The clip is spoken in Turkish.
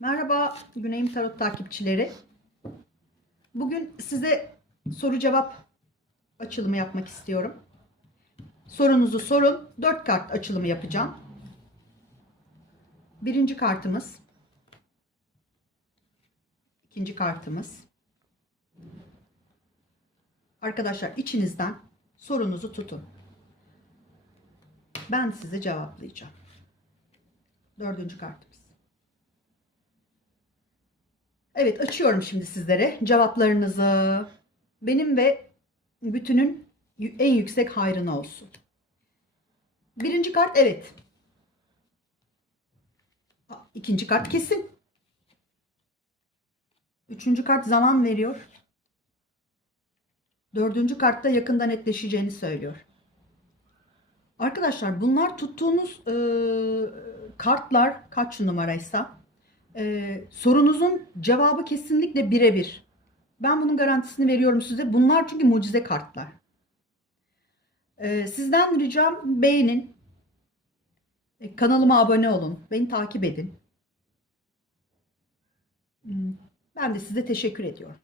Merhaba Güneyim Tarot takipçileri. Bugün size soru cevap açılımı yapmak istiyorum. Sorunuzu sorun. 4 kart açılımı yapacağım. Birinci kartımız. ikinci kartımız. Arkadaşlar içinizden sorunuzu tutun. Ben size cevaplayacağım. Dördüncü kartımız. Evet açıyorum şimdi sizlere cevaplarınızı. Benim ve bütünün en yüksek hayrına olsun. Birinci kart evet. İkinci kart kesin. Üçüncü kart zaman veriyor. Dördüncü kartta yakında netleşeceğini söylüyor. Arkadaşlar bunlar tuttuğunuz e, kartlar kaç numaraysa e, sorunuzun cevabı kesinlikle birebir. Ben bunun garantisini veriyorum size. Bunlar çünkü mucize kartlar. E, sizden ricam beğenin. E, kanalıma abone olun. Beni takip edin. Hmm, Ben de size teşekkür ediyorum.